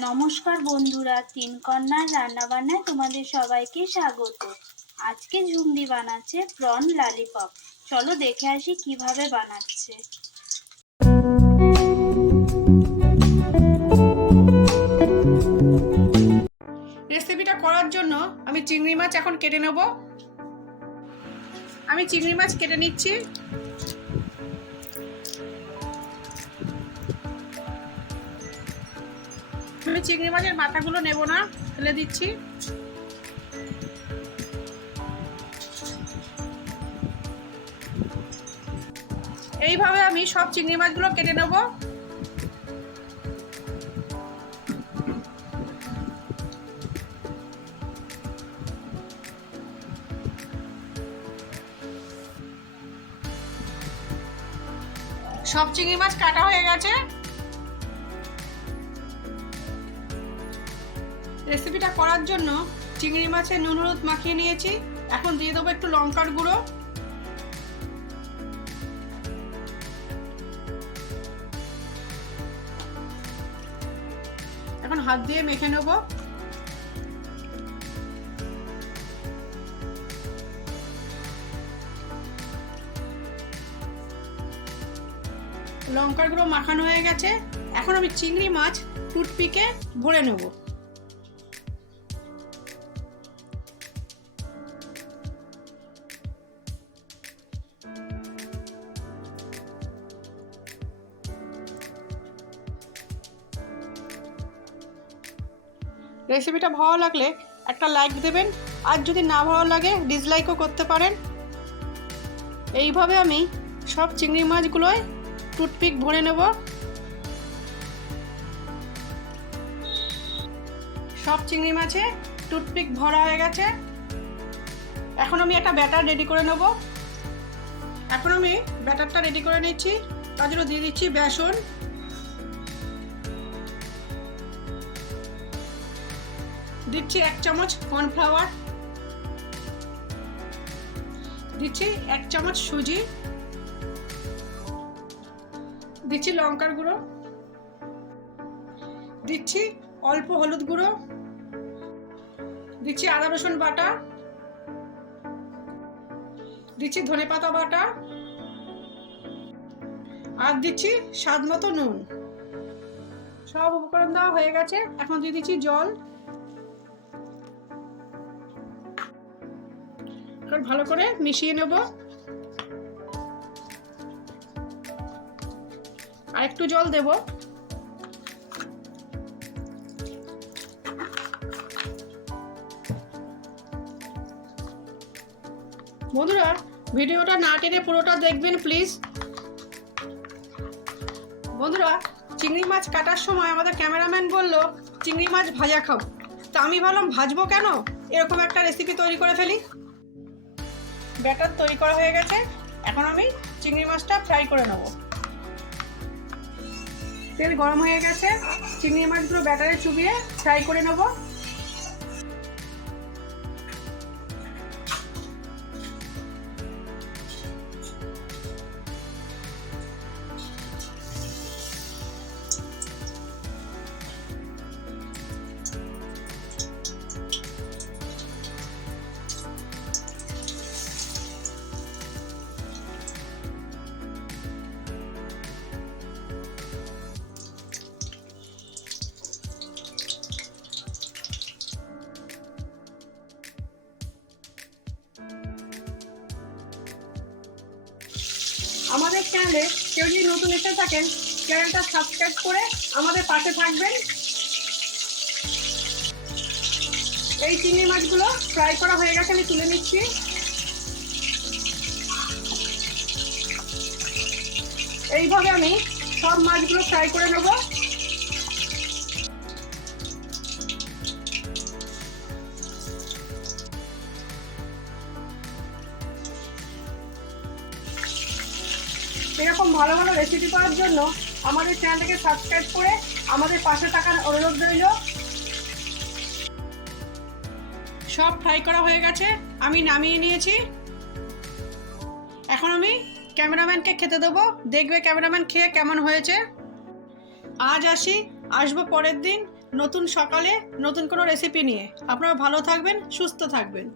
নমস্কার বন্ধুরা, তিন কন্যার রান্নাবান্নায় তোমাদের সবাইকে স্বাগত। আজকে ঝুমদি বানাচ্ছে প্রন লালিপপ। চলো দেখে আসি কীভাবে বানাচ্ছে। রেসিপিটা করার জন্য আমি চিংড়ি মাছ এখন কেটে নেব। আমি চিংড়ি মাছ কেটে নিচ্ছি। আমি চিংড়ি মাছের মাথাগুলো নেব না, ফেলে দিচ্ছি। এইভাবে আমি সব চিংড়ি মাছগুলো কেটে নেব। সব চিংড়ি মাছ কাটা হয়ে গেছে। রেসিপিটা করার জন্য চিংড়ি মাছের নুন হলুদ মাখিয়ে নিয়েছি। এখন দিয়ে দেবো একটু লঙ্কার গুঁড়ো। এখন হাত দিয়ে মেখে নেব। লঙ্কার গুঁড়ো মাখানো হয়ে গেছে। এখন আমি চিংড়ি মাছ টুথপিকে ভরে নেব। রেসিপিটা ভালো লাগলে একটা লাইক দেবেন, আর যদি না ভালো লাগে ডিসলাইকও করতে পারেন। এইভাবে আমি সব চিংড়ি মাছগুলোয় টুথপিক ভরে নেব। সব চিংড়ি মাছে টুথপিক ভরা হয়ে গেছে। এখন আমি একটা ব্যাটার রেডি করে নেব। এখন আমি ব্যাটারটা রেডি করে নিচ্ছি। তার জন্য দিয়ে দিচ্ছি বেসন। দিচ্ছি এক চামচ কর্নফ্লাওয়ার। দিচ্ছি এক চামচ সুজি। দিচ্ছি লঙ্কার গুঁড়ো। দিচ্ছি অল্প হলুদ গুঁড়ো। দিচ্ছি আদা রসুন বাটা। দিচ্ছি ধনে পাতা বাটা। আর দিচ্ছি স্বাদ মতো নুন। সব উপকরণ দেওয়া হয়ে গেছে। এখন দিয়ে দিচ্ছি জল। এখন ভালো করে মিশিয়ে নেব। আর একটু জল দেব। বন্ধুরা, ভিডিওটা না টেনে পুরোটা দেখবেন প্লিজ বন্ধুরা, চিংড়ি মাছ কাটার সময় আমাদের ক্যামেরাম্যান বলল, চিংড়ি মাছ ভাজা খাব তা আমি ভাবলাম, ভাজবো কেন? এরকম একটা রেসিপি তৈরি করে ফেলি। ব্যাটার তৈরি করা হয়ে গেছে। এখন আমি চিংড়ি মাছটা ফ্রাই করে নেব। তেল গরম হয়ে গেছে। চিংড়ি মাছগুলো ব্যাটারে চুবিয়ে ফ্রাই করে নেব। আমাদের চ্যানেলে কেউ যদি নতুন এসে থাকেন চ্যানেলটা সাবস্ক্রাইব করে আমাদের পাশে থাকবেন। এই চিংড়ি মাছগুলো ফ্রাই করা হয়ে গেছে, আমি তুলে নিচ্ছি। এইভাবে আমি সব মাছগুলো ফ্রাই করে নেব। এরকম ভালো ভালো রেসিপি করার জন্য আমাদের চ্যানেলটাকে সাবস্ক্রাইব করে আমাদের পাশে থাকার অনুরোধ রইল। সব ফ্রাই করা হয়ে গেছে, আমি নামিয়ে নিয়েছি। এখন আমি ক্যামেরাম্যানকে খেতে দেবো, দেখবে ক্যামেরাম্যান খেয়ে কেমন হয়েছে। আজ আসি, আসব পরের দিন নতুন সকালে নতুন কোনো রেসিপি নিয়ে। আপনারা ভালো থাকবেন, সুস্থ থাকবেন।